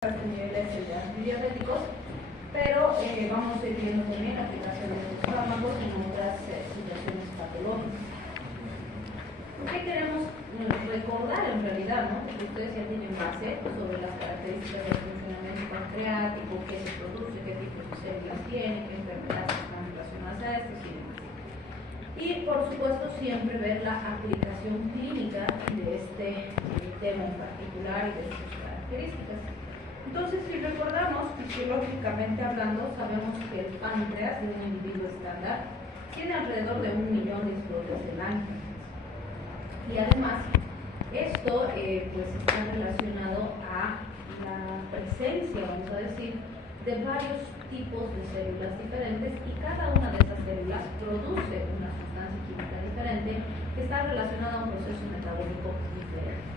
niveles diabéticos, pero vamos a ir viendo también la aplicación de los fármacos en otras situaciones patológicas. ¿Por qué queremos recordar en realidad, ¿no? Porque ustedes ya tienen base sobre las características del funcionamiento pancreático, qué se produce, qué tipos de células tiene, qué enfermedades están relacionadas a estos y demás. Y por supuesto siempre ver la aplicación clínica de este tema en particular y de sus características. Entonces, si recordamos, fisiológicamente hablando, sabemos que el páncreas de un individuo estándar tiene alrededor de 1 millón de islotes del año. Y además, esto pues está relacionado a la presencia, vamos a decir, de varios tipos de células diferentes, y cada una de esas células produce una sustancia química diferente que está relacionada a un proceso metabólico diferente.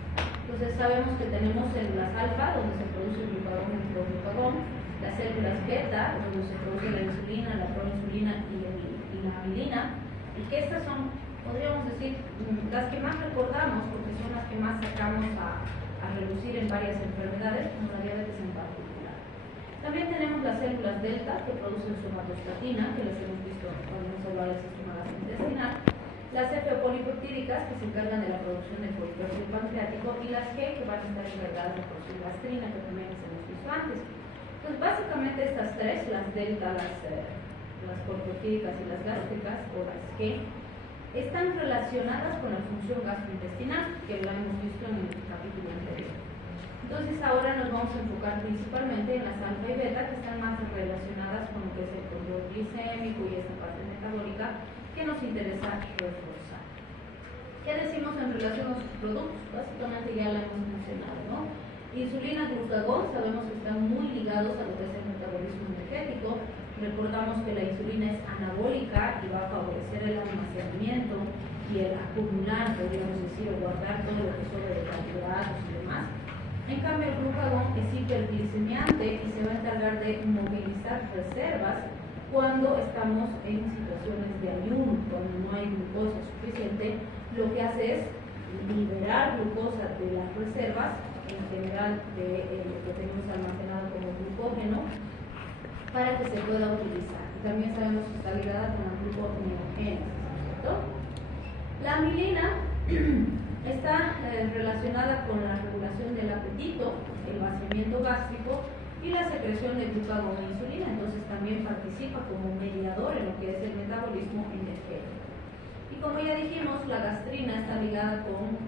Entonces sabemos que tenemos células alfa, donde se produce el glucagón y el proglucagón, las células beta, donde se produce la insulina, la proinsulina y la amilina, y que estas son, podríamos decir, las que más recordamos, porque son las que más sacamos a reducir en varias enfermedades, como la diabetes en particular. También tenemos las células delta, que producen somatostatina, que las hemos visto cuando hemos hablado del sistema gastrointestinal, las F-polipeptídicas, que se encargan de la producción del polipéptido pancreático, y las G, que van a estar encargadas de producir gastrina, que también les hemos visto antes. Entonces, básicamente estas tres, las delta, las polipeptídicas y las gástricas, o las G, están relacionadas con la función gastrointestinal, que la hemos visto en el capítulo anterior. Entonces, ahora nos vamos a enfocar principalmente en las alfa y beta, que están más relacionadas con lo que es el control glicémico y esta parte metabólica que nos interesa reforzar. ¿Qué decimos en relación a sus productos? Básicamente ya lo hemos mencionado, ¿no? Insulina, glucagón, sabemos que están muy ligados a lo que es el metabolismo energético. Recordamos que la insulina es anabólica y va a favorecer el almacenamiento y el acumular, podríamos decir, o guardar todo lo que sobre de carbohidratos y demás. En cambio, el glucagón es hiperglicemiante y se va a encargar de movilizar reservas cuando estamos en situaciones de ayuno, cuando no hay glucosa suficiente. Lo que hace es liberar glucosa de las reservas, en general de lo que tenemos almacenado como glucógeno, para que se pueda utilizar. Y también sabemos que está ligada con la gluconeogénesis, ¿cierto? La amilina está relacionada con la regulación del apetito, el vaciamiento gástrico y la secreción de glucagón e insulina. Entonces también participa como mediador en lo que es el metabolismo energético. Y como ya dijimos, la gastrina está ligada con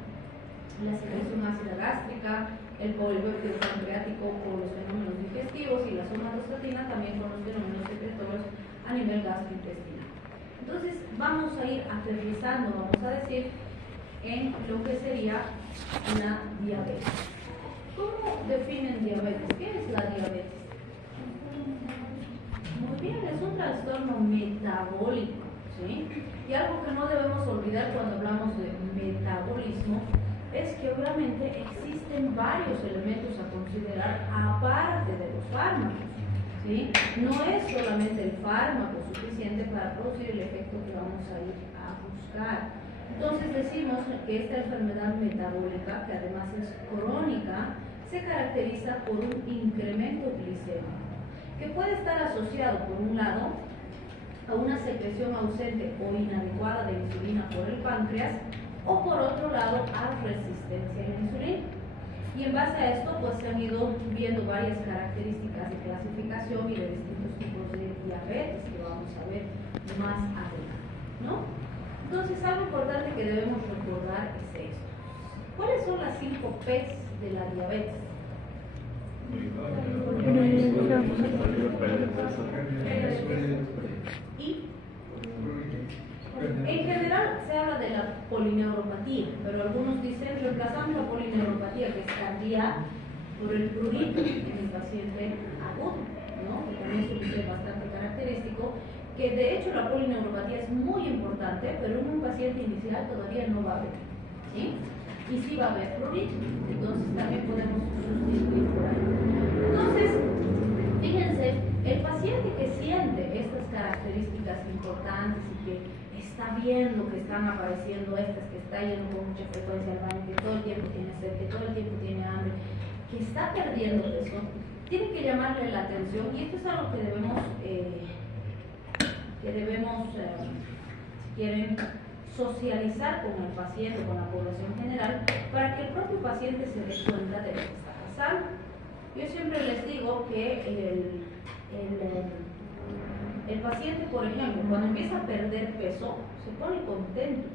la secreción ácida gástrica, el polipéptido pancreático con los fenómenos digestivos, y la somatostatina también con los fenómenos secretorios a nivel gastrointestinal. Entonces vamos a ir aterrizando, vamos a decir, en lo que sería la diabetes. ¿Cómo definen diabetes? ¿Qué es la diabetes? Muy bien, es un trastorno metabólico, ¿sí? Y algo que no debemos olvidar cuando hablamos de metabolismo es que obviamente existen varios elementos a considerar aparte de los fármacos, ¿sí? No es solamente el fármaco suficiente para producir el efecto que vamos a ir a buscar. Entonces decimos que esta enfermedad metabólica, que además es crónica, se caracteriza por un incremento glicémico, que puede estar asociado, por un lado, a una secreción ausente o inadecuada de insulina por el páncreas, o por otro lado, a resistencia a la insulina. Y en base a esto, pues se han ido viendo varias características de clasificación y de distintos tipos de diabetes que vamos a ver más adelante, ¿no? Entonces, algo importante que debemos recordar es esto. ¿Cuáles son las 5 P's de la diabetes? Y en general se habla de la polineuropatía, pero algunos dicen reemplazamos la polineuropatía, que es cardíaca, por el prurito en el paciente agudo, ¿no? Que también es bastante característico, que de hecho la polineuropatía es muy importante, pero en un paciente inicial todavía no va a haber, ¿sí? Y sí va a haber prurito, entonces también podemos sustituir por ahí. Entonces, fíjense, el paciente que siente estas características importantes y que está viendo que están apareciendo estas, que está yendo con mucha frecuencia al baño, que todo el tiempo tiene sed, que todo el tiempo tiene hambre, que está perdiendo peso, tiene que llamarle la atención, y esto es algo que debemos si quieren, socializar con el paciente, con la población general, para que el propio paciente se dé cuenta de lo que está pasando. Yo siempre les digo que el paciente, por ejemplo, cuando empieza a perder peso, se pone contento.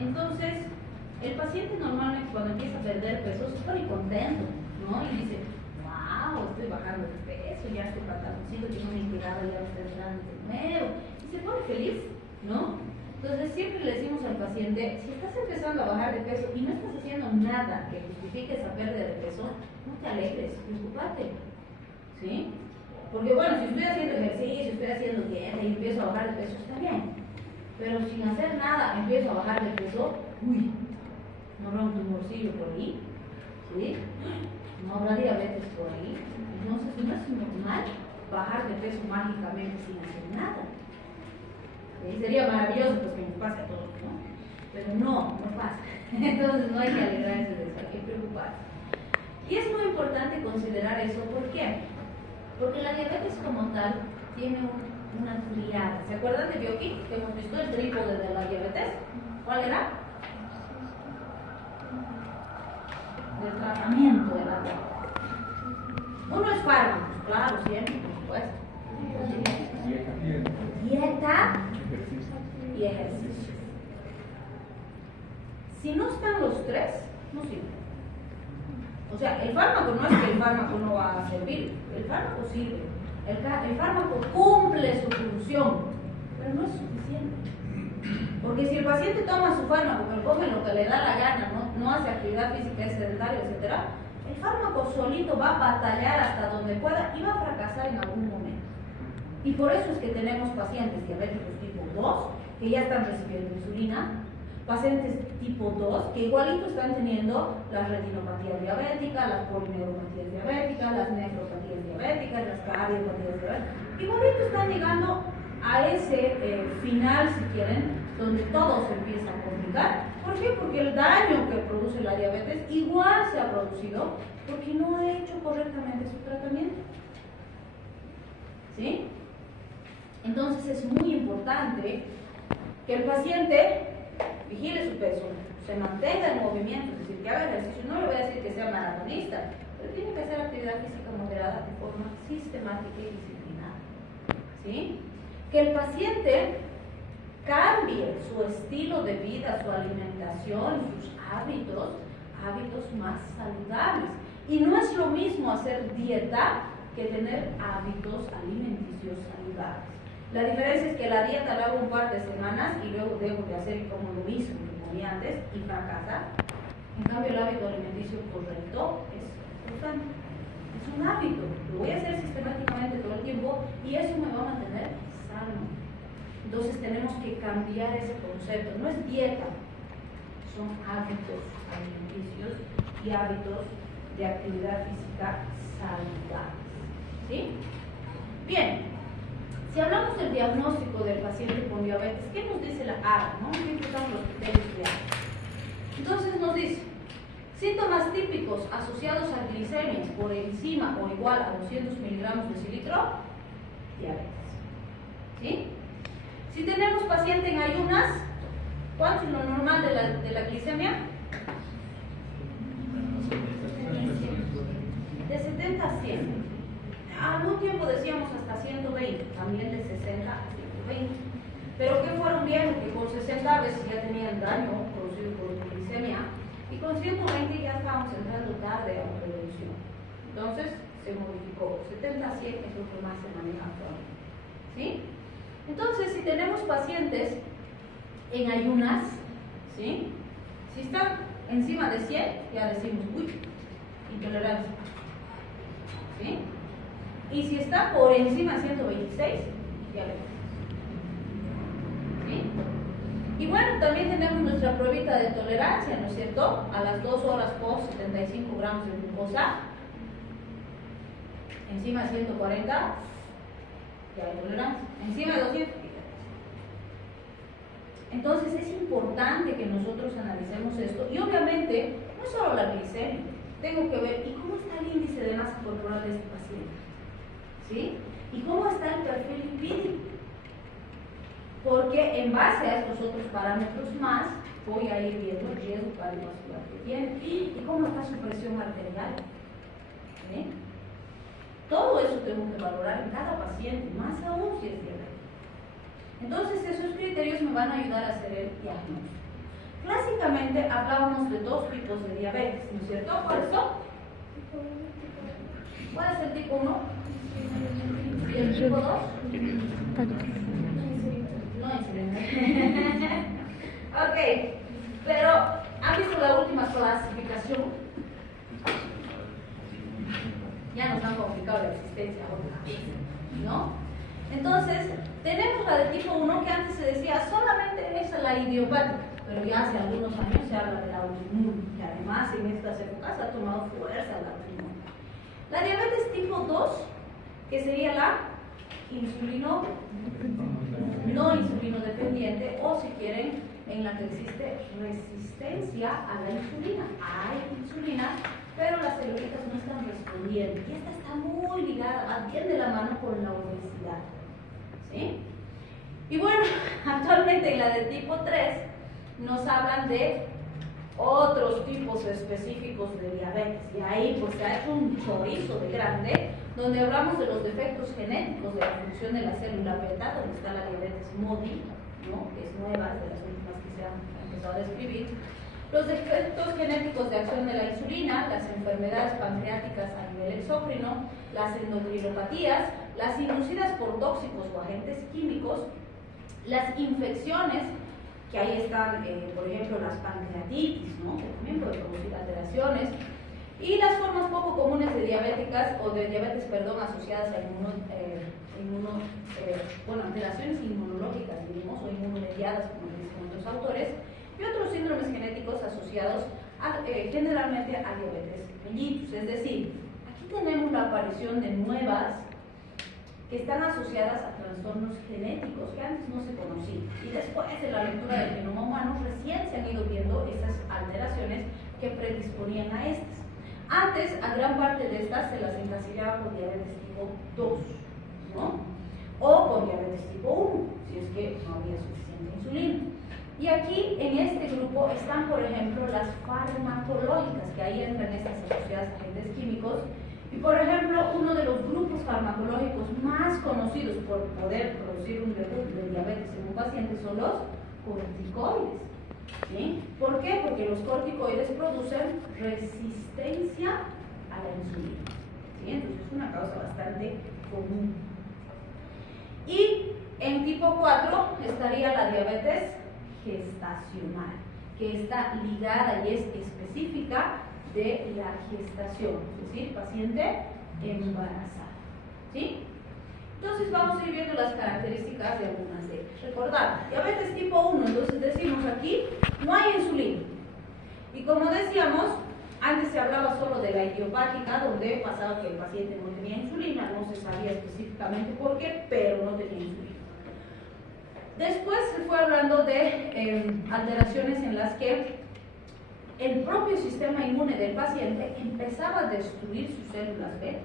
Entonces, el paciente normalmente cuando empieza a perder peso se pone contento, ¿no? Y dice, wow, estoy bajando de peso, ya estoy pantaloncito, que no me quedaba ya está entrando de nuevo. Y se pone feliz, ¿no? Entonces, siempre le decimos al paciente, si estás empezando a bajar de peso y no estás haciendo nada que justifique esa pérdida de peso, no te alegres, preocupate, ¿sí? Porque bueno, si estoy haciendo ejercicio, estoy haciendo dieta y empiezo a bajar de peso, está bien. Pero sin hacer nada empiezo a bajar de peso, uy, no habrá un tumorcillo por ahí, ¿sí? No habrá diabetes por ahí. Entonces no es normal bajar de peso mágicamente sin hacer nada. ¿Sí? Sería maravilloso pues que nos pase a todos, ¿no? Pero no pasa. Entonces no hay que alegrarse de eso, hay que preocuparse. Y es muy importante considerar eso, ¿por qué? Porque la diabetes como tal tiene una triada. ¿Se acuerdan de Bioki? Que hemos visto el trípode de la diabetes. ¿Cuál era? Del tratamiento de la diabetes. Uno es fármacos, claro, siempre, por supuesto. Dieta y ejercicio. Si no están los tres, no sirve. O sea, el fármaco no es que el fármaco no va a servir, el fármaco sirve. El fármaco cumple su función, pero no es suficiente. Porque si el paciente toma su fármaco, pero come lo que le da la gana, no hace actividad física, es sedentario, etc., el fármaco solito va a batallar hasta donde pueda y va a fracasar en algún momento. Y por eso es que tenemos pacientes diabéticos tipo 2 que ya están recibiendo insulina, pacientes tipo 2 que igualito están teniendo las retinopatías diabéticas, las polineuropatías diabéticas, las nefropatías diabéticas, las cardiopatías diabéticas, igualito están llegando a ese final, si quieren, donde todo se empieza a complicar. ¿Por qué? Porque el daño que produce la diabetes igual se ha producido porque no ha hecho correctamente su tratamiento. ¿Sí? Entonces es muy importante que el paciente vigile su peso, se mantenga en movimiento, es decir, que haga ejercicio. No le voy a decir que sea maratonista, pero tiene que hacer actividad física moderada de forma sistemática y disciplinada. ¿Sí? Que el paciente cambie su estilo de vida, su alimentación, sus hábitos más saludables. Y no es lo mismo hacer dieta que tener hábitos alimenticios saludables. La diferencia es que la dieta la hago un par de semanas y luego dejo de hacer como lo mismo que comía antes y fracasa. En cambio, el hábito alimenticio correcto es importante. Es un hábito. Lo voy a hacer sistemáticamente todo el tiempo y eso me va a mantener sano. Entonces tenemos que cambiar ese concepto. No es dieta, son hábitos alimenticios y hábitos de actividad física saludables. ¿Sí? Bien. Si hablamos del diagnóstico del paciente con diabetes, ¿qué nos dice la ARA? ¿No? Siempre son los criterios de ARA. Entonces nos dice, síntomas típicos asociados a glicemias por encima o igual a 200 miligramos de cilitro, diabetes. ¿Sí? Si tenemos paciente en ayunas, ¿cuánto es lo normal de la glicemia? De 70 a 100. Algún tiempo decíamos hasta 120, también de 60 a 120. Pero que fueron bien, que con 60 veces ya tenían daño producido por glicemia y con 120 ya estábamos entrando tarde a la prevención. Entonces se modificó, 70 a 100 es lo que más se maneja actualmente. ¿Sí? Entonces, si tenemos pacientes en ayunas, ¿sí? Si están encima de 100, ya decimos, uy, intolerancia. ¿Sí? Y si está por encima de 126, diabetes. ¿Sí? Y bueno, también tenemos nuestra pruebita de tolerancia, ¿no es cierto? A las 2 horas por 75 gramos de glucosa, encima de 140, ya hay tolerancia, encima de 200. Entonces es importante que nosotros analicemos esto, y obviamente no solo la glicemia, tengo que ver, ¿y cómo está el índice de masa corporal de este paciente? ¿Sí? ¿Y cómo está el perfil lipídico? Porque en base a estos otros parámetros más, voy a ir viendo el riesgo cardiovascular que tiene y cómo está su presión arterial. ¿Sí? Todo eso tengo que valorar en cada paciente, más aún si es diabético. Entonces esos criterios me van a ayudar a hacer el diagnóstico. Clásicamente hablábamos de dos tipos de diabetes, ¿no es cierto? ¿Cuáles son? ¿Cuál es el tipo 1? ¿Y el tipo 2? No insulina. Ok, pero ¿han visto la última clasificación? Ya nos han complicado la existencia, ¿no? Entonces, tenemos la de tipo 1 que antes se decía solamente es la idiopática, pero ya hace algunos años se habla de la autoinmune, que además en estas épocas ha tomado fuerza la autoinmune. La diabetes tipo 2, que sería la no insulino dependiente, o si quieren, en la que existe resistencia a la insulina. Hay insulina, pero las células no están respondiendo. Y esta está muy ligada, va bien de la mano con la obesidad. ¿Sí? Y bueno, actualmente en la de tipo 3 nos hablan de otros tipos específicos de diabetes. Y ahí pues se ha hecho un chorizo de grande, donde hablamos de los defectos genéticos de la función de la célula beta, donde está la diabetes MODY, ¿no? Que es nueva, de las últimas que se han empezado a describir. Los defectos genéticos de acción de la insulina, las enfermedades pancreáticas a nivel exócrino, las endocrinopatías, las inducidas por tóxicos o agentes químicos, las infecciones, que ahí están, por ejemplo, las pancreatitis, ¿no? Que también pueden producir alteraciones, y las formas poco comunes de diabéticas o de diabetes, asociadas a alteraciones inmunológicas, digamos, o inmunomediadas, como dicen otros autores, y otros síndromes genéticos asociados generalmente a diabetes mellitus. Es decir, aquí tenemos la aparición de nuevas que están asociadas a trastornos genéticos que antes no se conocían. Y después de la lectura del genoma humano, recién se han ido viendo esas alteraciones que predisponían a estas. Antes, a gran parte de estas se las encasillaba por diabetes tipo 2, ¿no? O por diabetes tipo 1, si es que no había suficiente insulina. Y aquí, en este grupo, están, por ejemplo, las farmacológicas, que ahí entran estas asociadas a agentes químicos. Y, por ejemplo, uno de los grupos farmacológicos más conocidos por poder producir un debut de diabetes en un paciente son los corticoides. ¿Sí? ¿Por qué? Porque los corticoides producen resistencia a la insulina. ¿Sí? Entonces es una causa bastante común. Y en tipo 4 estaría la diabetes gestacional, que está ligada y es específica de la gestación, es decir, paciente embarazada. ¿Sí? Entonces vamos a ir viendo las características de algunas de ellas. Recordad, diabetes tipo 1, entonces decimos aquí, no hay insulina. Y como decíamos, antes se hablaba solo de la idiopática, donde pasaba que el paciente no tenía insulina, no se sabía específicamente por qué, pero no tenía insulina. Después se fue hablando de alteraciones en las que el propio sistema inmune del paciente empezaba a destruir sus células beta.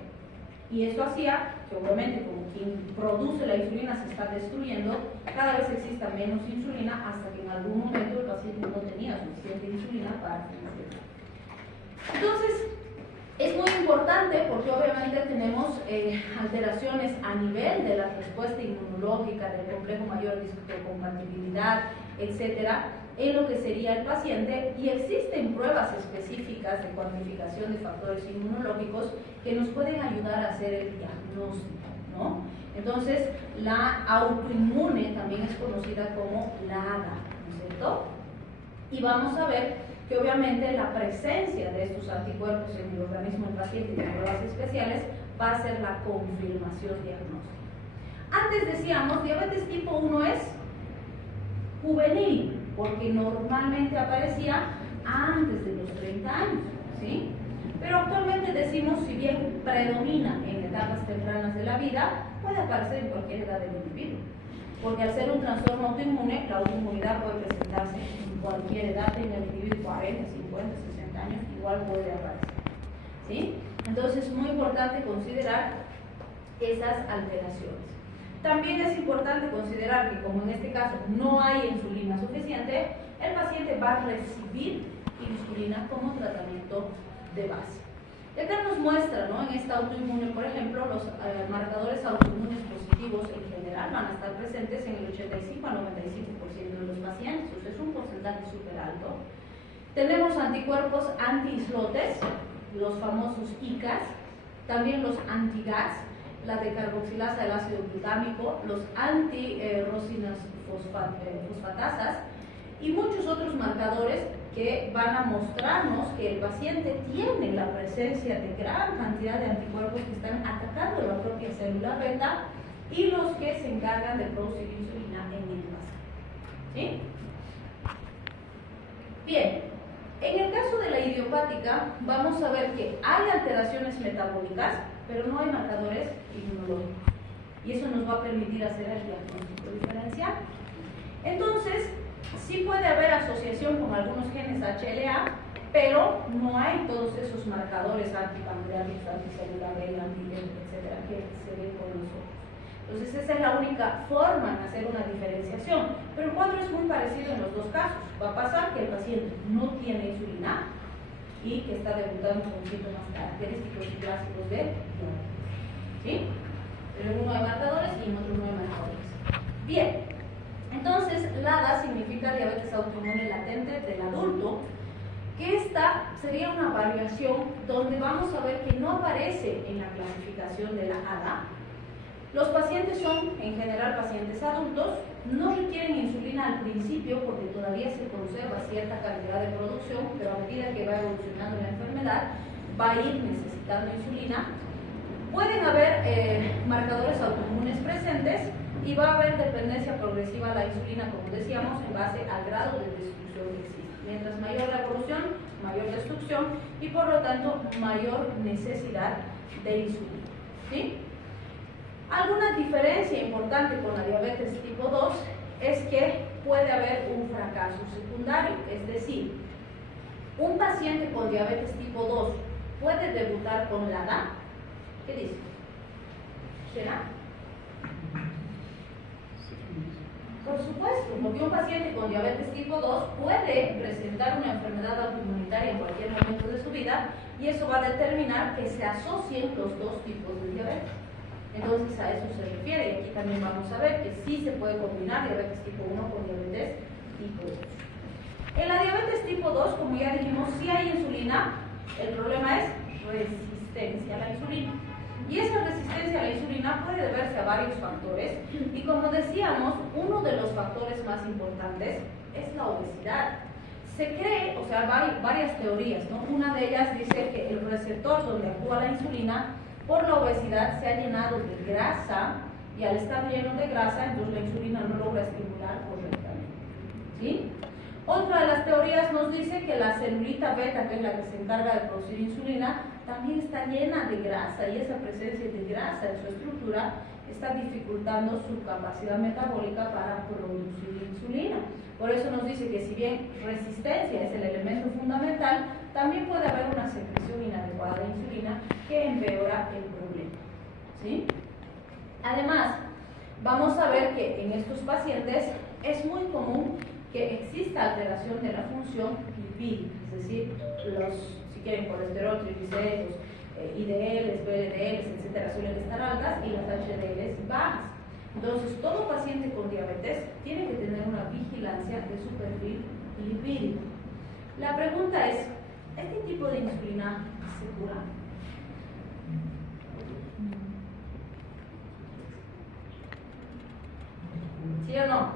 Y eso hacía que, obviamente, como quien produce la insulina se está destruyendo, cada vez exista menos insulina hasta que en algún momento el paciente no tenía suficiente insulina para funcionar. Entonces, es muy importante porque obviamente tenemos alteraciones a nivel de la respuesta inmunológica, del complejo mayor de histocompatibilidad, etcétera, en lo que sería el paciente, y existen pruebas específicas de cuantificación de factores inmunológicos que nos pueden ayudar a hacer el diagnóstico, ¿no? Entonces, la autoinmune también es conocida como la ADA, ¿no es cierto? Y vamos a ver que obviamente la presencia de estos anticuerpos en el organismo del paciente y en pruebas especiales va a ser la confirmación diagnóstica. Antes decíamos, diabetes tipo 1 es juvenil, porque normalmente aparecía antes de los 30 años, ¿sí? Pero actualmente decimos, si bien predomina en etapas tempranas de la vida, puede aparecer en cualquier edad del individuo. Porque al ser un trastorno autoinmune, la autoinmunidad puede presentarse en cualquier edad, en el individuo 40, 50, 60 años, igual puede aparecer, ¿sí? Entonces es muy importante considerar esas alteraciones. También es importante considerar que, como en este caso no hay insulina suficiente, el paciente va a recibir insulina como tratamiento de base. Y acá nos muestra, ¿no? En esta autoinmune, por ejemplo, los marcadores autoinmunes positivos en general van a estar presentes en el 85 a 95% de los pacientes, o sea, es un porcentaje súper alto. Tenemos anticuerpos anti-islotes, los famosos ICAS, también los anti-GAS, la decarboxilasa del ácido glutámico, los anti-rosinas fosfatasas y muchos otros marcadores que van a mostrarnos que el paciente tiene la presencia de gran cantidad de anticuerpos que están atacando la propia célula beta y los que se encargan de producir insulina en el plasma, ¿sí? Bien, en el caso de la idiopática vamos a ver que hay alteraciones metabólicas, pero no hay marcadores inmunológicos, y eso nos va a permitir hacer el diagnóstico diferencial. Entonces, sí puede haber asociación con algunos genes HLA, pero no hay todos esos marcadores antipancreáticos, anticelular B, etcétera, que se ven con nosotros. Entonces, esa es la única forma en hacer una diferenciación. Pero el cuadro es muy parecido en los dos casos. Va a pasar que el paciente no tiene insulina y que está debutando con síntomas característicos y clásicos de diabetes, ¿sí? Pero en uno hay marcadores y en otro no hay marcadores. Bien. Entonces, LADA significa diabetes autoinmune latente del adulto, que esta sería una variación donde vamos a ver que no aparece en la clasificación de la ADA. Los pacientes son, en general, pacientes adultos, no requieren insulina al principio porque todavía se conserva cierta cantidad de producción, pero a medida que va evolucionando la enfermedad, va a ir necesitando insulina. Pueden haber marcadores autoinmunes presentes, y va a haber dependencia progresiva a la insulina, como decíamos, en base al grado de destrucción que existe. Mientras mayor la evolución, mayor destrucción y por lo tanto mayor necesidad de insulina, ¿sí? Alguna diferencia importante con la diabetes tipo 2 es que puede haber un fracaso secundario, es decir, un paciente con diabetes tipo 2 puede debutar con la DA. ¿Qué dice? ¿Será? Por supuesto, porque un paciente con diabetes tipo 2 puede presentar una enfermedad autoinmunitaria en cualquier momento de su vida y eso va a determinar que se asocien los dos tipos de diabetes. Entonces a eso se refiere, y aquí también vamos a ver que sí se puede combinar diabetes tipo 1 con diabetes tipo 2. En la diabetes tipo 2, como ya dijimos, sí hay insulina, el problema es resistencia a la insulina. Y esa resistencia a la insulina puede deberse a varios factores y, como decíamos, uno de los factores más importantes es la obesidad. Se cree, o sea, hay varias teorías, ¿no? Una de ellas dice que el receptor donde actúa la insulina por la obesidad se ha llenado de grasa y al estar lleno de grasa, entonces la insulina no logra estimular correctamente, ¿sí? Otra de las teorías nos dice que la celulita beta, que es la que se encarga de producir insulina, también está llena de grasa y esa presencia de grasa en su estructura está dificultando su capacidad metabólica para producir insulina. Por eso nos dice que si bien resistencia es el elemento fundamental, también puede haber una secreción inadecuada de insulina que empeora el problema, ¿sí? Además, vamos a ver que en estos pacientes es muy común que exista alteración de la función lipídica, es decir, si quieren colesterol, triglicéridos, IDLs, VLDLs, etcétera, suelen estar altas y las HDLs bajas. Entonces, todo paciente con diabetes tiene que tener una vigilancia de su perfil lipídico. La pregunta es, ¿este tipo de insulina se cura? ¿Sí o no?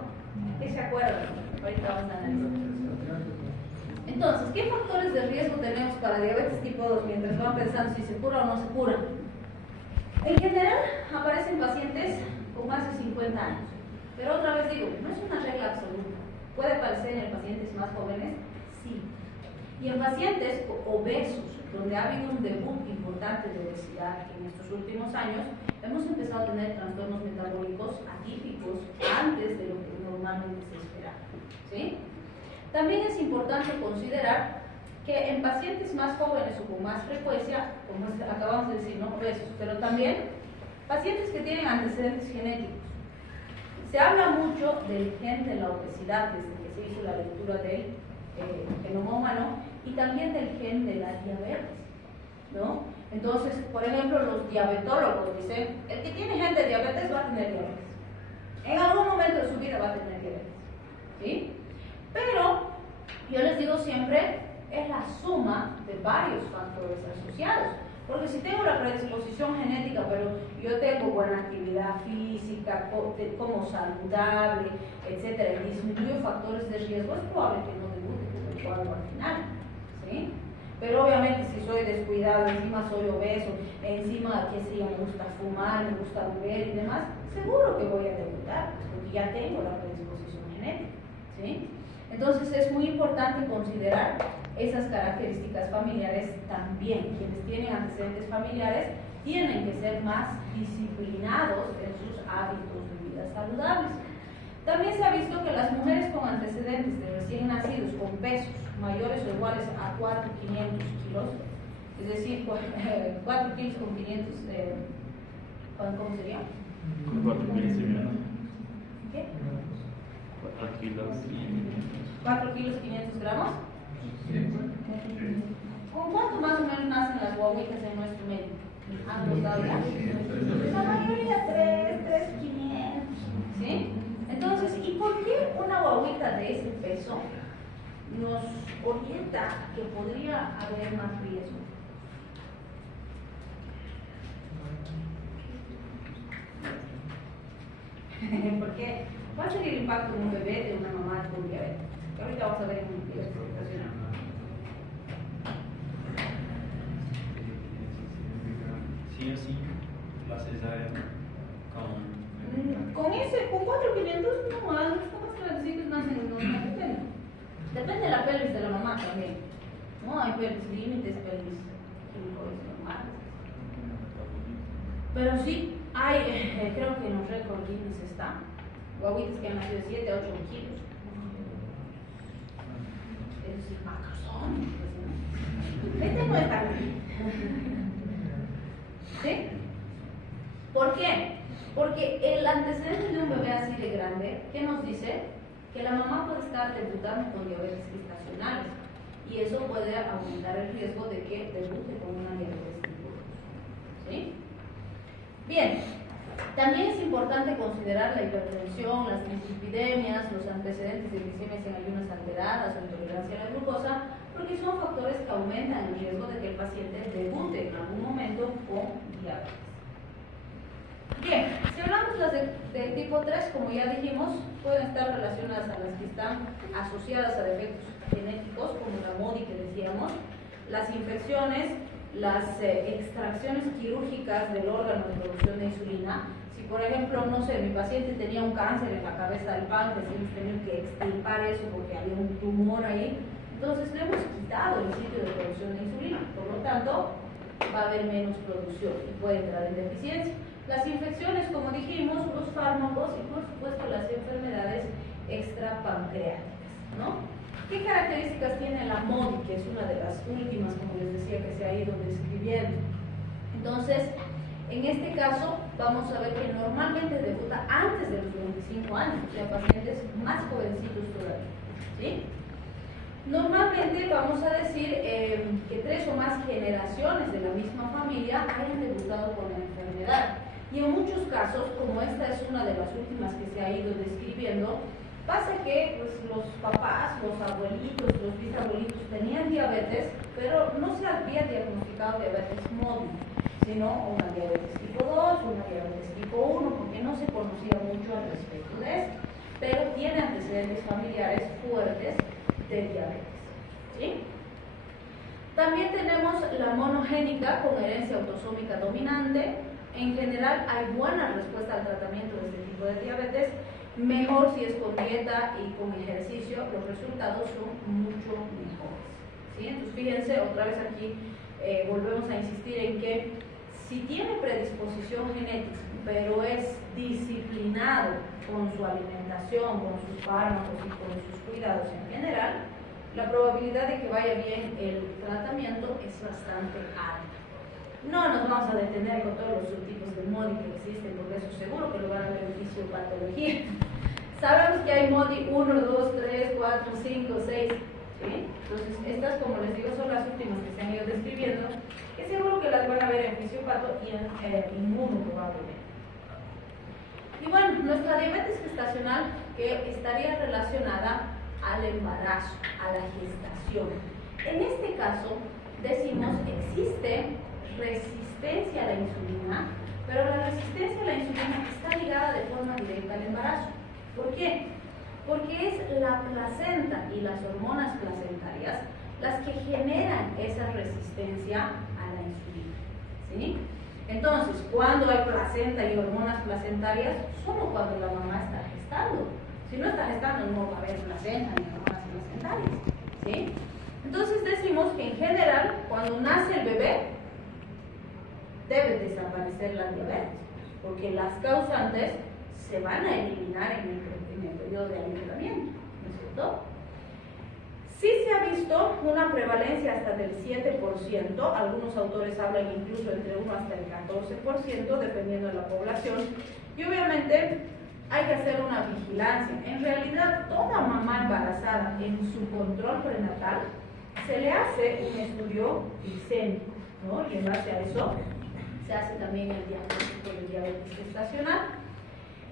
¿Qué se acuerdan? Ahorita vamos a analizar. Entonces, ¿qué factores de riesgo tenemos para diabetes tipo 2 mientras van pensando si se cura o no se cura? En general, aparecen pacientes con más de 50 años. Pero otra vez digo, no es una regla absoluta. ¿Puede aparecer en pacientes más jóvenes? Sí. Y en pacientes obesos, donde ha habido un debut importante de obesidad en estos últimos años, hemos empezado a tener trastornos metabólicos atípicos antes de lo que normalmente se esperaba. ¿Sí? También es importante considerar que en pacientes más jóvenes o con más frecuencia, como acabamos de decir, no obesos, pero también pacientes que tienen antecedentes genéticos. Se habla mucho del gen de la obesidad desde que se hizo la lectura del genoma humano y también del gen de la diabetes, ¿no? Entonces, por ejemplo, los diabetólogos dicen, el que tiene gen de diabetes va a tener diabetes. En algún momento de su vida va a tener diabetes, ¿sí? Pero, yo les digo siempre, es la suma de varios factores asociados. Porque si tengo la predisposición genética, pero yo tengo buena actividad física, como saludable, etcétera, y disminuyo factores de riesgo, es probable que no debute con el cuadro al final, ¿sí? Pero obviamente si soy descuidado, encima soy obeso, encima, qué sé yo, me gusta fumar, me gusta beber y demás, seguro que voy a debutar, porque ya tengo la predisposición genética, ¿sí? Entonces es muy importante considerar esas características familiares también. Quienes tienen antecedentes familiares tienen que ser más disciplinados en sus hábitos de vida saludables. También se ha visto que las mujeres con antecedentes de recién nacidos con pesos mayores o iguales a 4,500 kilos, es decir, 4 kilos con 500, ¿cómo sería? 4 kilos y menos. ¿Qué? 4 kilos y 4 kilos 500 gramos. ¿Con cuánto más o menos nacen las guaguitas en nuestro medio? ¿Han contado ya? La mayoría 3,500, ¿sí? Entonces, ¿y por qué una guaguita de ese peso nos orienta a que podría haber más riesgo? ¿Por qué? ¿Cuál sería el impacto en un bebé de una mamá con diabetes? Que ahorita vamos a ver en un video explicacional. sí o sí la cesárea con 4,500 no, los más grandecitos nacen normalmente. Depende de la pelvis de la mamá también, ¿no? Hay pelvis límites, pelvis normales. Pero sí, hay, creo que en los récords Guinness está, guaguitas que han nacido de 7 a 8 kilos. Es decir, macrosón. Este no está bien. ¿Sí? ¿Por qué? Porque el antecedente de un bebé así de grande, ¿qué nos dice? Que la mamá puede estar debutando con diabetes gestacionales y eso puede aumentar el riesgo de que debute con una diabetes tipo 2. ¿Sí? Bien, también es importante considerar la hipertensión, las dislipidemias, los antecedentes de glicemias en ayunas alteradas o intolerancia a la glucosa, porque son factores que aumentan el riesgo de que el paciente debute en algún momento con diabetes. Bien, si hablamos de las de tipo 3, como ya dijimos, pueden estar relacionadas a las que están asociadas a defectos genéticos, como la MODY que decíamos, las infecciones, las extracciones quirúrgicas del órgano de producción de insulina. Si por ejemplo, no sé, mi paciente tenía un cáncer en la cabeza del páncreas y hemos tenido que extirpar eso porque había un tumor ahí, entonces le hemos quitado el sitio de producción de insulina, por lo tanto va a haber menos producción y puede entrar en deficiencia. Las infecciones, como dijimos, los fármacos y por supuesto las enfermedades extrapancreáticas, ¿no? ¿Qué características tiene la MODY, que es una de las últimas, como les decía, que se ha ido describiendo? Entonces, en este caso, vamos a ver que normalmente debuta antes de los 25 años, o sea, pacientes más jovencitos todavía, ¿sí? Normalmente vamos a decir que 3 o más generaciones de la misma familia hayan debutado con la enfermedad. Y en muchos casos, como esta es una de las últimas que se ha ido describiendo, pasa que pues, los papás, los abuelitos, los bisabuelitos tenían diabetes, pero no se había diagnosticado diabetes móvil, sino una diabetes tipo 2, una diabetes tipo 1, porque no se conocía mucho al respecto de esto, pero tiene antecedentes familiares fuertes de diabetes, ¿sí? También tenemos la monogénica con herencia autosómica dominante. En general hay buena respuesta al tratamiento de este tipo de diabetes Mejor si es con dieta y con ejercicio, los resultados son mucho mejores. ¿Sí? Entonces fíjense, otra vez aquí volvemos a insistir en que si tiene predisposición genética, pero es disciplinado con su alimentación, con sus fármacos y con sus cuidados en general, la probabilidad de que vaya bien el tratamiento es bastante alta. No nos vamos a detener con todos los subtipos de MODY que existen, porque eso seguro que lo van a ver en fisiopatología. Sabemos que hay MODY 1, 2, 3, 4, 5, 6. ¿Sí? Entonces, estas, como les digo, son las últimas que se han ido describiendo, que seguro que las van a ver en fisiopato y en inmuno probablemente. Y bueno, nuestra diabetes gestacional, que estaría relacionada al embarazo, a la gestación. En este caso, decimos, existe resistencia a la insulina, pero la resistencia a la insulina está ligada de forma directa al embarazo. ¿Por qué? Porque es la placenta y las hormonas placentarias las que generan esa resistencia a la insulina. ¿Sí? Entonces, cuando hay placenta y hormonas placentarias, solo cuando la mamá está gestando. Si no está gestando, no va a haber placenta ni hormonas placentarias. ¿Sí? Entonces decimos que en general, cuando nace el bebé, debe desaparecer la diabetes, porque las causantes se van a eliminar en el periodo de alimentamiento, ¿no es cierto? Sí se ha visto una prevalencia hasta del 7%, algunos autores hablan incluso entre 1 hasta el 14%, dependiendo de la población, y obviamente hay que hacer una vigilancia. En realidad, toda mamá embarazada en su control prenatal se le hace un estudio glicémico, ¿no? Y en base a eso se hace también el diagnóstico de diabetes gestacional.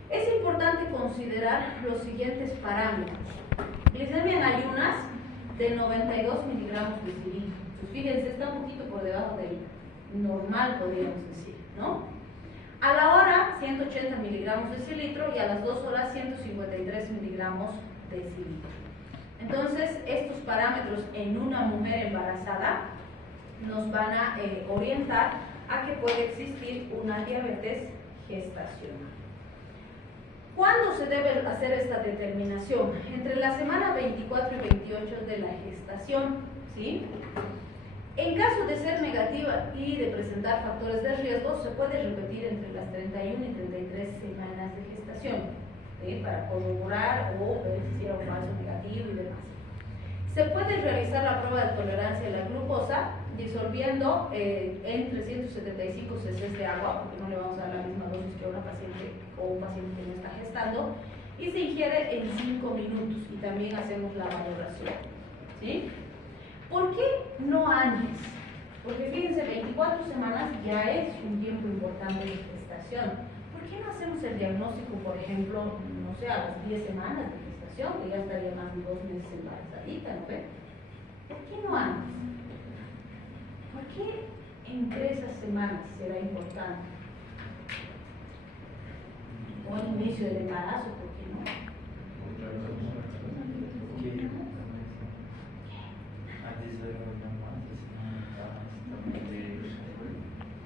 Es importante considerar los siguientes parámetros. Glicemia en ayunas de 92 miligramos de cilitro. Fíjense, está un poquito por debajo del normal, podríamos decir, ¿no? A la hora, 180 miligramos de cilitro y a las 2 horas, 153 miligramos de cilitro. Entonces, estos parámetros en una mujer embarazada nos van a orientar a que puede existir una diabetes gestacional. ¿Cuándo se debe hacer esta determinación? Entre la semana 24 y 28 de la gestación, ¿sí? En caso de ser negativa y de presentar factores de riesgo, se puede repetir entre las 31 y 33 semanas de gestación, ¿sí? Para corroborar o ver si era un falso negativo y demás. Se puede realizar la prueba de tolerancia a la glucosa disolviendo en 375 cc de agua, porque no le vamos a dar la misma dosis que a una paciente o un paciente que no está gestando, y se ingiere en 5 minutos y también hacemos la valoración. ¿Sí? ¿Por qué no antes? Porque fíjense, 24 semanas ya es un tiempo importante de gestación. ¿Por qué no hacemos el diagnóstico, por ejemplo, no sé, a las 10 semanas de gestación, que ya estaría más de 2 meses embarazadita, ¿no ve? ¿Por qué no antes? ¿Por qué entre esas semanas será importante? O al inicio del embarazo, ¿por qué no?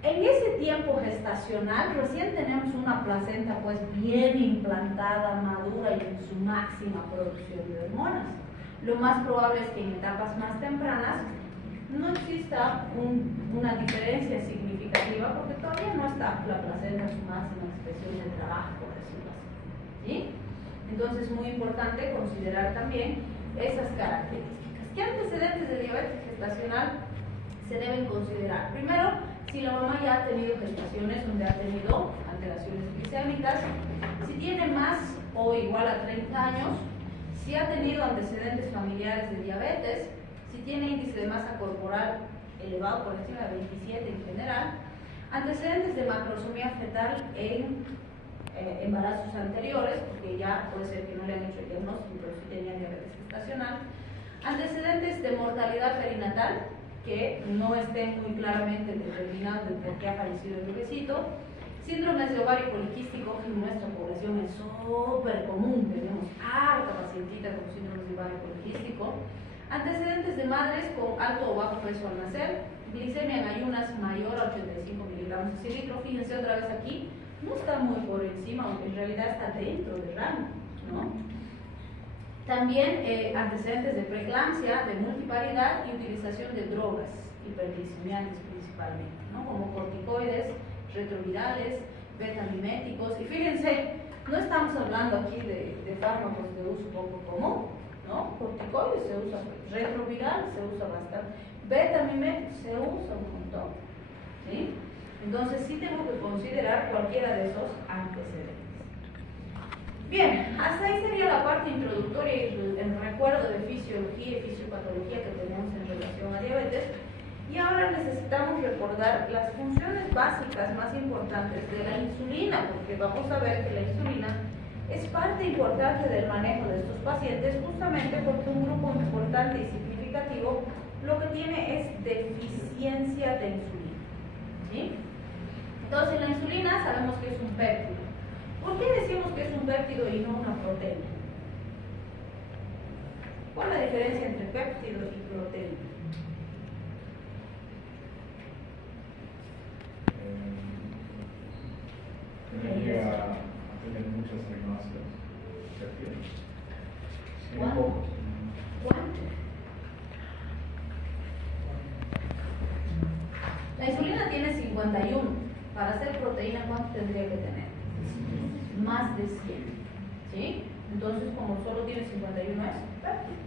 En ese tiempo gestacional recién tenemos una placenta pues bien implantada, madura y en su máxima producción de hormonas. Lo más probable es que en etapas más tempranas no exista una diferencia significativa porque todavía no está la placenta en su máxima expresión de trabajo, por decirlo así. ¿Sí? Entonces es muy importante considerar también esas características. ¿Qué antecedentes de diabetes gestacional se deben considerar? Primero, si la mamá ya ha tenido gestaciones donde ha tenido alteraciones glicémicas, si tiene más o igual a 30 años, si ha tenido antecedentes familiares de diabetes, si tiene índice de masa corporal elevado por encima de 27 en general, antecedentes de macrosomía fetal en embarazos anteriores, porque ya puede ser que no le han hecho el diagnóstico, pero sí tenía diabetes gestacional, antecedentes de mortalidad perinatal, que no estén muy claramente determinados de por qué ha fallecido el bebecito, síndromes de ovario poliquístico, que en nuestra población es súper común, tenemos harta pacientita con síndromes de ovario poliquístico, antecedentes de madres con alto o bajo peso al nacer, glicemia en ayunas mayor a 85 miligramos de cilitro. Fíjense otra vez aquí, no está muy por encima, aunque en realidad está dentro del rango. ¿no? También antecedentes de preeclampsia, de multiparidad y utilización de drogas hiperglicemiantes principalmente, ¿no? Como corticoides, retrovirales, betamiméticos. Y fíjense, no estamos hablando aquí de fármacos de uso poco común, ¿no? Corticoides se usa, retroviral se usa bastante, betamiméticos se usa un montón, ¿sí? Entonces sí tengo que considerar cualquiera de esos antecedentes. Bien, hasta ahí sería la parte introductoria y el recuerdo de fisiología y fisiopatología que tenemos en relación a diabetes. Y ahora necesitamos recordar las funciones básicas más importantes de la insulina, porque vamos a ver que la insulina es parte importante del manejo de estos pacientes, justamente porque un grupo importante y significativo lo que tiene es deficiencia de insulina, ¿sí? Entonces la insulina sabemos que es un péptido. ¿Por qué decimos que es un péptido y no una proteína? ¿Cuál es la diferencia entre péptido y proteína? Llega a tener muchas aminoácidos. ¿Cuánto? La insulina tiene 51. Para ser proteína, ¿cuánto tendría que tener? Más de 100. ¿Sí? Entonces, como solo tiene 51 es péptido.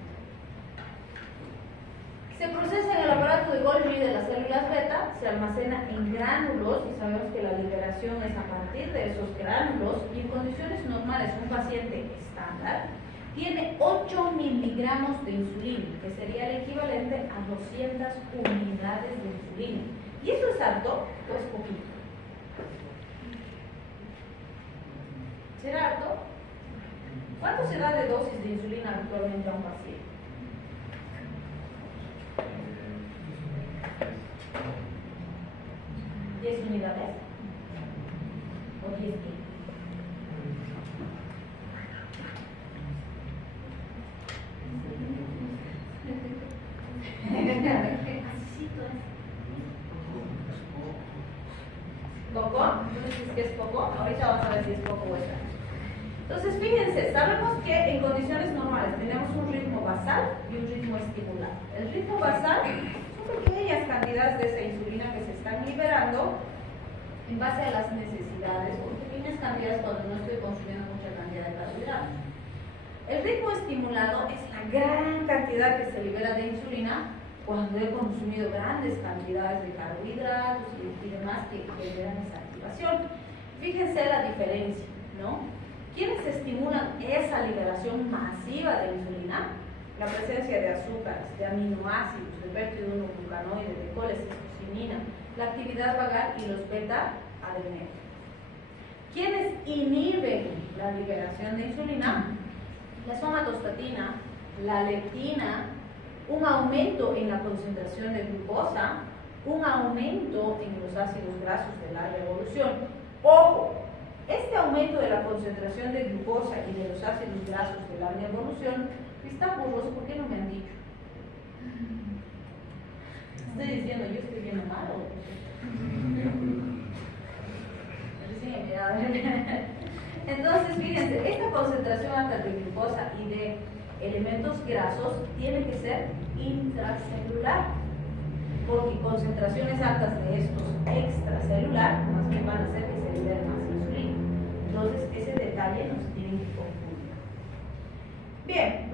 Se procesa en el aparato de Golgi de las células beta, se almacena en gránulos y sabemos que la liberación es a partir de esos gránulos y en condiciones normales un paciente estándar tiene 8 miligramos de insulina, que sería el equivalente a 200 unidades de insulina. ¿Y eso es alto o es poquito? ¿Será alto? ¿Cuánto se da de dosis de insulina habitualmente a un paciente? 10 unidades o 10 kilos. ¿Poco? ¿Tú dices que es poco? Ahorita vamos a ver si es poco o es alto. Entonces, fíjense, sabemos que en condiciones normales tenemos un ritmo basal y un ritmo estimulado. El ritmo basal son pequeñas cantidades de esa insulina que se están liberando en base a las necesidades, o pequeñas cantidades cuando no estoy consumiendo mucha cantidad de carbohidratos. El ritmo estimulado es la gran cantidad que se libera de insulina cuando he consumido grandes cantidades de carbohidratos y demás que generan esa activación. Fíjense la diferencia, ¿no? ¿Quiénes estimulan esa liberación masiva de insulina? La presencia de azúcares, de aminoácidos, de péptido 1-glucanoide, de colecistocinina, la actividad vagal y los beta-adrenérgicos. ¿Quiénes inhiben la liberación de insulina? La somatostatina, la leptina, un aumento en la concentración de glucosa, un aumento en los ácidos grasos de larga evolución. ¡Ojo! Este aumento de la concentración de glucosa y de los ácidos grasos de larga evolución está borroso, ¿por qué no me han dicho? Estoy diciendo, yo estoy viendo mal o entonces, fíjense, esta concentración alta de glucosa y de elementos grasos tiene que ser intracelular, porque concentraciones altas de estos extracelular más bien van a hacer que se libere más insulina. Entonces, ese detalle nos tiene que confundir. Bien,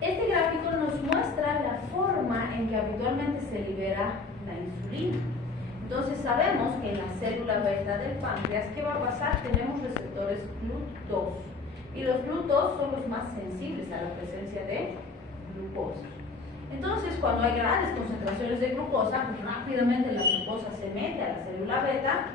este gráfico nos muestra la forma en que habitualmente se libera la insulina. Entonces sabemos que en la célula beta del páncreas, ¿qué va a pasar? Tenemos receptores GLUT2 y los GLUT2 son los más sensibles a la presencia de glucosa. Entonces, cuando hay grandes concentraciones de glucosa, pues rápidamente la glucosa se mete a la célula beta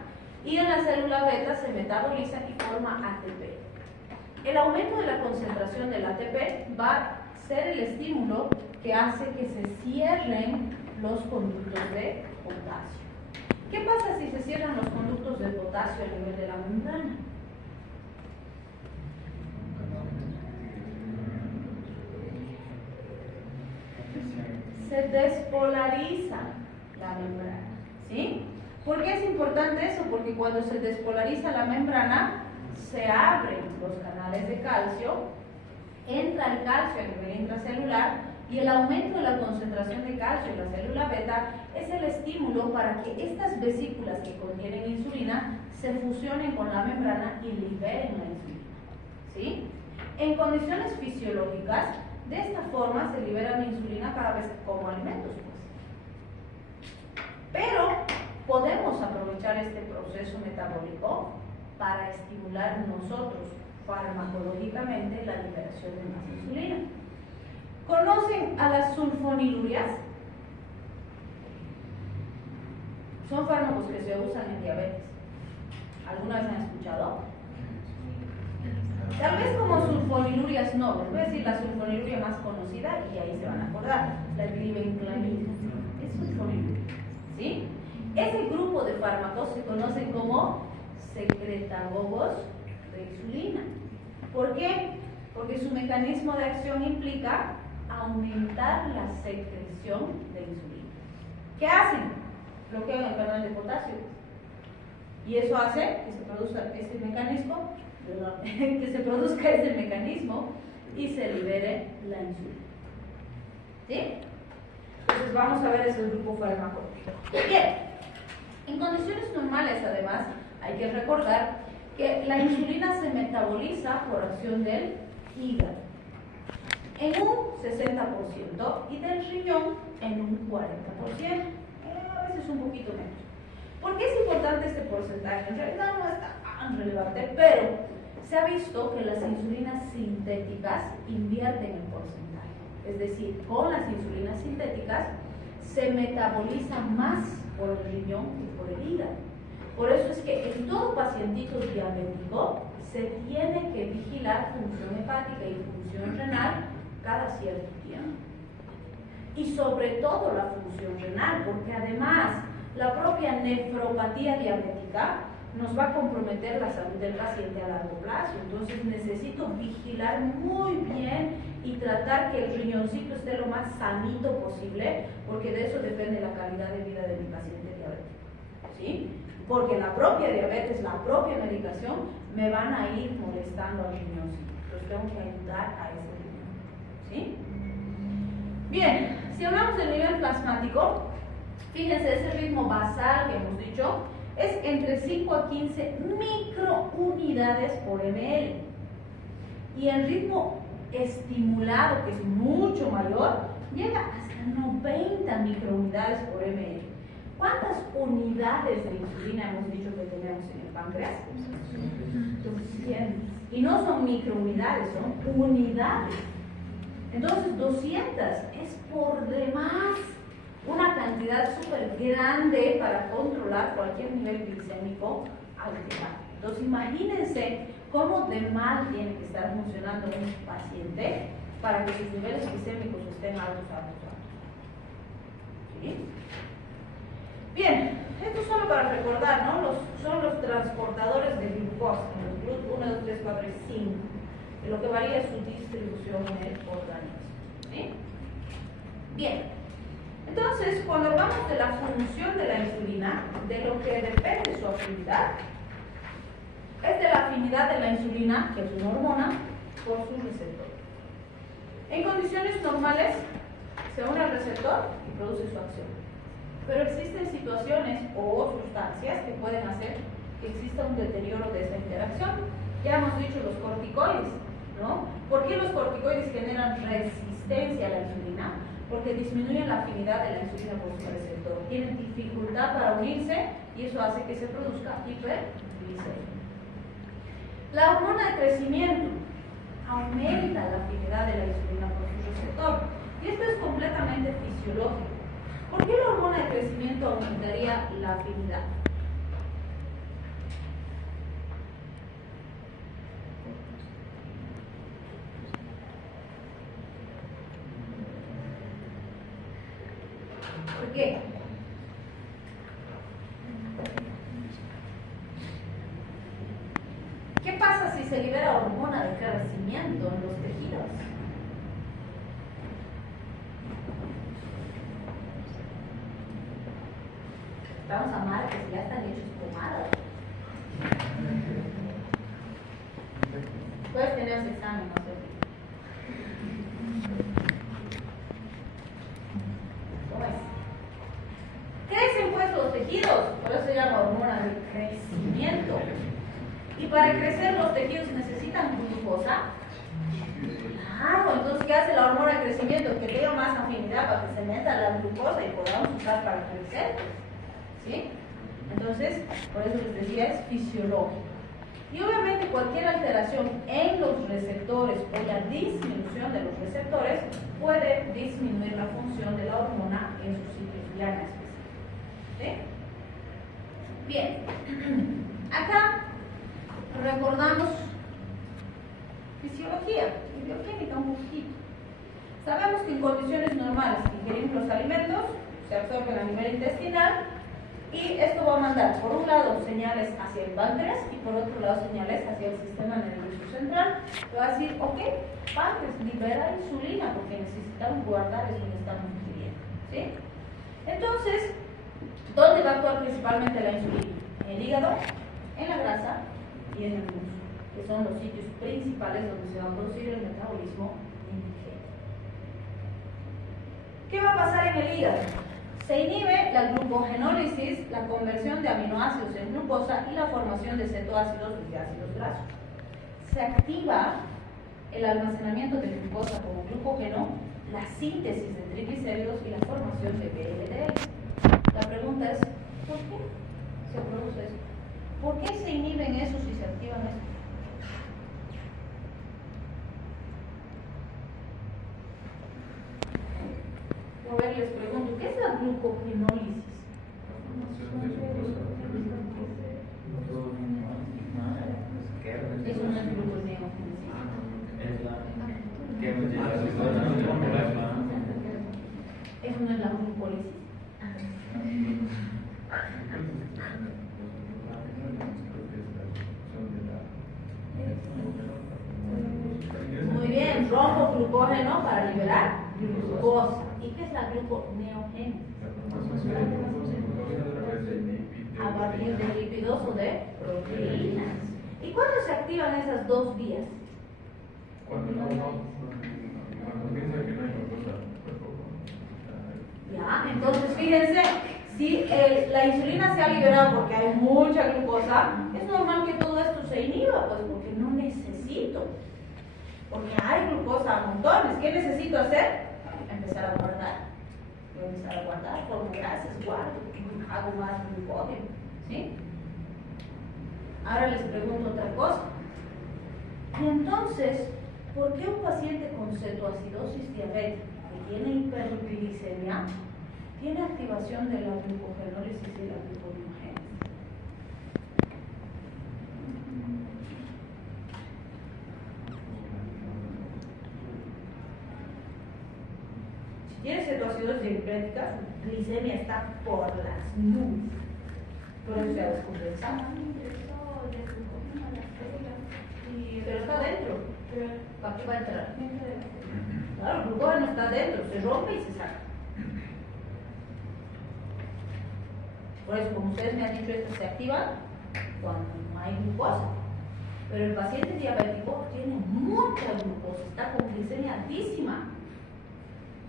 y en la célula beta se metaboliza y forma ATP. El aumento de la concentración del ATP va a ser el estímulo que hace que se cierren los conductos de potasio. ¿Qué pasa si se cierran los conductos de potasio a nivel de la membrana? Se despolariza la membrana, ¿sí? ¿Por qué es importante eso? Porque cuando se despolariza la membrana, se abren los canales de calcio, entra el calcio a nivel intracelular y el aumento de la concentración de calcio en la célula beta es el estímulo para que estas vesículas que contienen insulina se fusionen con la membrana y liberen la insulina. ¿Sí? En condiciones fisiológicas, de esta forma se libera la insulina cada vez como alimentos. Pero podemos aprovechar este proceso metabólico para estimular nosotros farmacológicamente la liberación de más insulina. ¿Conocen a las sulfonilurias? Son fármacos que se usan en diabetes. ¿Alguna vez han escuchado? Tal vez como sulfonilurias no, les voy a decir la sulfoniluria más conocida y ahí se van a acordar, la glibenclamida. Es sulfoniluria, ¿sí? Ese grupo de fármacos se conocen como secretagogos de insulina. ¿Por qué? Porque su mecanismo de acción implica aumentar la secreción de insulina. ¿Qué hacen? Bloquean el canal de potasio. Y eso hace que se produzca ese mecanismo, y se libere la insulina. ¿Sí? Entonces vamos a ver ese grupo farmacológico. Bien, en condiciones normales además hay que recordar que la insulina se metaboliza por acción del hígado en un 60% y del riñón en un 40%, a veces un poquito menos. ¿Por qué es importante este porcentaje? En realidad no es tan relevante, pero se ha visto que las insulinas sintéticas invierten el porcentaje. Es decir, con las insulinas sintéticas se metaboliza más por el riñón que por el hígado. Por eso es que en todo pacientito diabético se tiene que vigilar función hepática y función renal cada cierto tiempo. Y sobre todo la función renal, porque además la propia nefropatía diabética nos va a comprometer la salud del paciente a largo plazo. Entonces necesito vigilar muy bien y tratar que el riñoncito esté lo más sanito posible, porque de eso depende la calidad de vida de mi paciente diabético. ¿Sí? Porque la propia diabetes, la propia medicación me van a ir molestando al riñoncito. Entonces tengo que ayudar a ese riñón. ¿Sí? Bien, si hablamos del nivel plasmático, fíjense, ese ritmo basal que hemos dicho es entre 5 a 15 microunidades por ml. Y el ritmo estimulado, que es mucho mayor, llega hasta 90 microunidades por ml. ¿Cuántas unidades de insulina hemos dicho que tenemos en el páncreas? 200. Y no son microunidades, son unidades. Entonces 200 es por demás una cantidad súper grande para controlar cualquier nivel glicémico alterado. Entonces imagínense cómo de mal tiene que estar funcionando un paciente para que sus niveles glicémicos estén altos. ¿Sí? Bien, esto solo para recordar, ¿no? Son los transportadores de glucosa, los GLUT 1, 2, 3, 4 y 5. Lo que varía es su distribución en el organismo. ¿Sí? Bien, entonces cuando hablamos de la función de la insulina, de lo que depende su afinidad, es de la afinidad de la insulina, que es una hormona, por su receptor. En condiciones normales se une al receptor y produce su acción. Pero existen situaciones o sustancias que pueden hacer que exista un deterioro de esa interacción. Ya hemos dicho los corticoides, ¿no? ¿Por qué los corticoides generan resistencia a la insulina? Porque disminuyen la afinidad de la insulina por su receptor. Tienen dificultad para unirse y eso hace que se produzca hiperglicemia. La hormona de crecimiento aumenta la afinidad de la insulina por su receptor. Y esto es completamente fisiológico. ¿Por qué la hormona de crecimiento aumentaría la afinidad? ¿Por qué? ¿Qué pasa si se libera hormona de crecimiento en los tejidos? Estamos a martes, ya están hechos pomadas. es examen, no se olvide. ¿Cómo es? Crecen pues los tejidos, por eso se llama hormona de crecimiento. Y para crecer los tejidos necesitan glucosa. Claro, entonces ¿qué hace la hormona de crecimiento? Que tenga más afinidad para que se meta la glucosa y podamos usar para crecer. ¿Sí? Entonces, por eso les decía, es fisiológico. Y obviamente cualquier alteración en los receptores o la disminución de los receptores puede disminuir la función de la hormona en sus sitios diana específicos. ¿Sí? Bien, acá recordamos fisiología y bioquímica un poquito. Sabemos que en condiciones normales ingerimos los alimentos, se absorben a nivel intestinal y esto va a mandar por un lado señales hacia el páncreas y por otro lado señales hacia el sistema nervioso central. Va a decir, ok, páncreas libera insulina porque necesitamos guardar eso que estamos ingiriendo. ¿Sí? Entonces, ¿dónde va a actuar principalmente la insulina? En el hígado, en la grasa y en el músculo, que son los sitios principales donde se va a producir el metabolismo energético. ¿Qué va a pasar en el hígado? Se inhibe la glucogenólisis, la conversión de aminoácidos en glucosa y la formación de cetoácidos y ácidos grasos. Se activa el almacenamiento de glucosa como glucógeno, la síntesis de triglicéridos y la formación de VLDL. La pregunta es, ¿por qué se produce esto? ¿Por qué se inhiben esos y se activan estos? A ver, les pregunto, ¿qué es la glucogenólisis? Eso no es gluconeogénesis. Eso no es la glucólisis. Muy bien, rompo glucógeno para liberar glucosa. ¿Y qué es la gluconeogénesis? A partir de lípidos o de proteínas. ¿Y cuándo se activan esas dos vías? Cuando piensa que no hay glucosa, Ya, entonces fíjense, si la insulina se ha liberado porque hay mucha glucosa, es normal que todo esto se inhiba, pues porque no necesito. Porque hay glucosa a montones. ¿Qué necesito hacer? Empezar a guardar. Voy a empezar a guardar, formo grasas, guardo, hago más glucógeno. ¿Sí? Ahora les pregunto otra cosa. Y entonces, ¿por qué un paciente con cetoacidosis diabética que tiene hiperglicemia tiene activación de la glucogenólisis y la gluconeogénesis? Si tiene cetoacidosis diabética, su glicemia está por las nubes. Por eso se va a descompensar. Pero está dentro. ¿Para qué va a entrar? Claro, el glucógeno está dentro, se rompe y se saca. Por eso, como ustedes me han dicho, esto se activa cuando no hay glucosa. Pero el paciente diabético tiene mucha glucosa, está con glicemia altísima.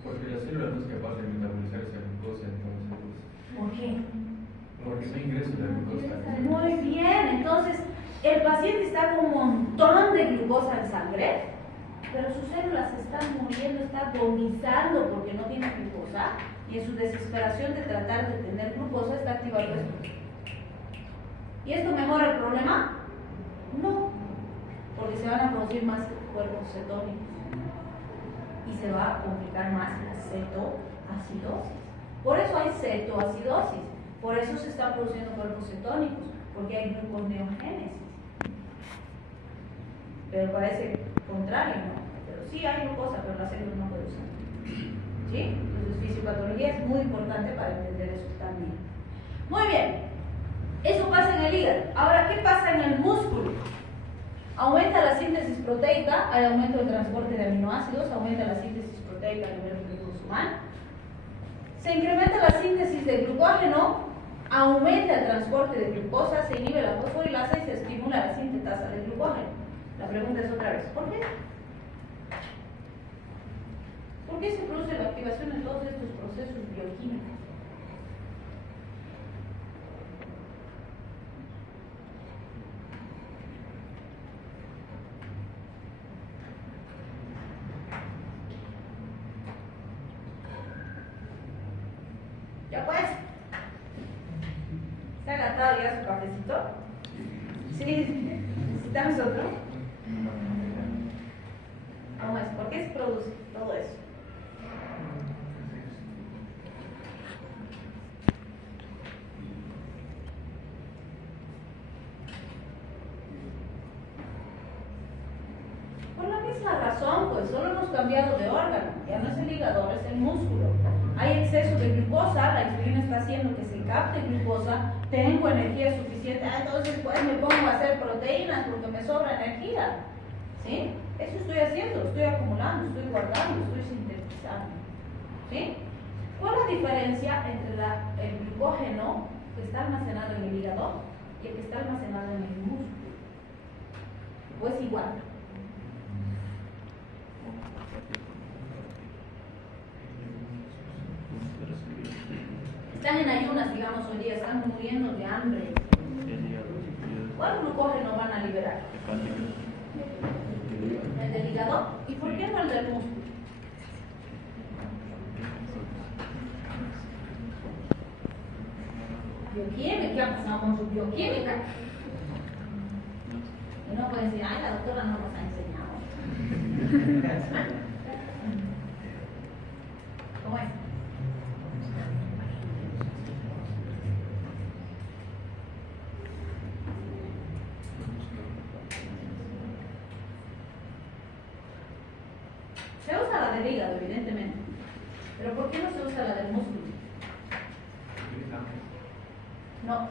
porque la célula no es capaz de metabolizar esa glucosa, entonces. ¿Por qué? Porque no ingresa la glucosa. Muy bien, entonces el paciente está con un montón de glucosa en sangre, pero sus células se están muriendo, está agonizando porque no tiene glucosa y en su desesperación de tratar de tener glucosa está activando esto. ¿Y esto mejora el problema? No, porque se van a producir más cuerpos cetónicos y se va a complicar más la cetoacidosis. Por eso hay cetoacidosis, por eso se están produciendo cuerpos cetónicos, porque hay gluconeogénesis. Pero parece contrario, ¿no? Pero sí hay glucosa, pero la célula no puede usar. ¿Sí? Entonces fisiopatología es muy importante para entender eso también. Muy bien, eso pasa en el hígado. Ahora, ¿qué pasa en el músculo? Aumenta la síntesis proteica, hay aumento del transporte de aminoácidos, aumenta la síntesis proteica a nivel glucosomal. Se incrementa la síntesis de glucógeno, aumenta el transporte de glucosa, se inhibe la fosforilasa y se estimula la sintetasa de glucógeno. La pregunta es otra vez, ¿por qué? ¿Por qué se produce la activación de todos estos procesos bioquímicos? ¿Ya pues? ¿Se ha gastado ya su cafecito? Sí. ¿Necesitamos otro? ¿Cómo es? ¿Por qué se produce todo eso? Por la misma razón, pues solo hemos cambiado de órgano. Ya no es el hígado, ahora es el músculo. Hay exceso de glucosa, la insulina está haciendo que se capte glucosa, tengo energía suficiente, entonces pues me pongo a hacer proteínas porque me sobra energía. ¿Sí? Eso estoy haciendo, estoy acumulando, estoy guardando, estoy sintetizando. ¿Sí? ¿Cuál es la diferencia entre el glucógeno que está almacenado en el hígado y el que está almacenado en el músculo? Pues igual. Están en ayunas, digamos, hoy día, están muriendo de hambre. ¿Cuál glucógeno van a liberar? ¿El del hígado? ¿Y por qué no el del músculo? Bioquímica, ¿qué ha pasado con su bioquímica? Y no pueden decir, ay, la doctora no nos ha enseñado. ¿Cómo es? Se usa la del hígado, evidentemente. Pero ¿por qué no se usa la del músculo? No.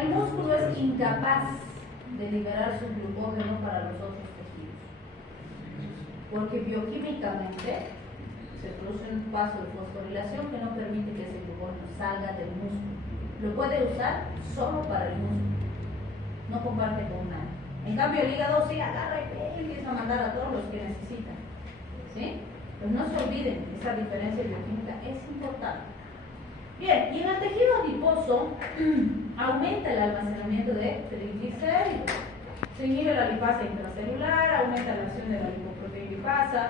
El músculo es incapaz de liberar su glucógeno para los otros tejidos. Porque bioquímicamente se produce un paso de fosforilación que no permite que ese glucógeno salga del músculo. Lo puede usar solo para el músculo. No comparte con nada. En cambio el hígado sí agarra y empieza a mandar a todos los que necesitan. ¿Sí? Pues no se olviden, esa diferencia bioquímica es importante. Bien, y en el tejido adiposo aumenta el almacenamiento de triglicéridos. Se inhibe la lipasa intracelular, aumenta la acción de la lipoproteína lipasa,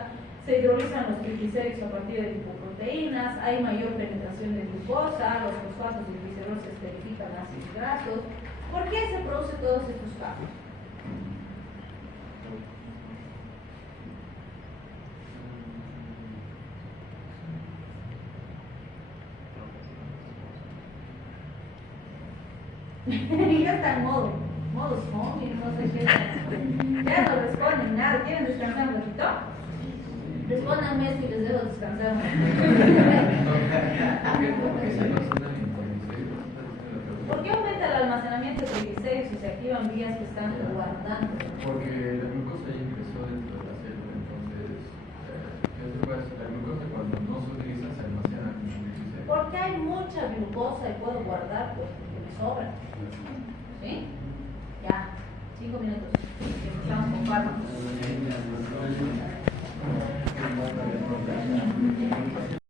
se hidrolizan los triglicéridos a partir de lipoproteínas, hay mayor penetración de glucosa, los fosfatos de glicerol se esterifican ácidos grasos. ¿Por qué se producen todos estos cambios? Ya está en modo zombie, no sé qué. Ya no responden nada, ¿quieren descansar un poquito? Respóndanme esto y les dejo descansar un poquito. ¿Por qué aumenta el almacenamiento de triglicéridos si se activan vías que están guardando? Porque la glucosa ya ingresó dentro de la célula, entonces la glucosa cuando no se utiliza se almacena como triglicéridos. Porque hay mucha glucosa y puedo guardar, pues porque me sobra. ¿Sí? Ya, 5 minutos. Empezamos con fármacos.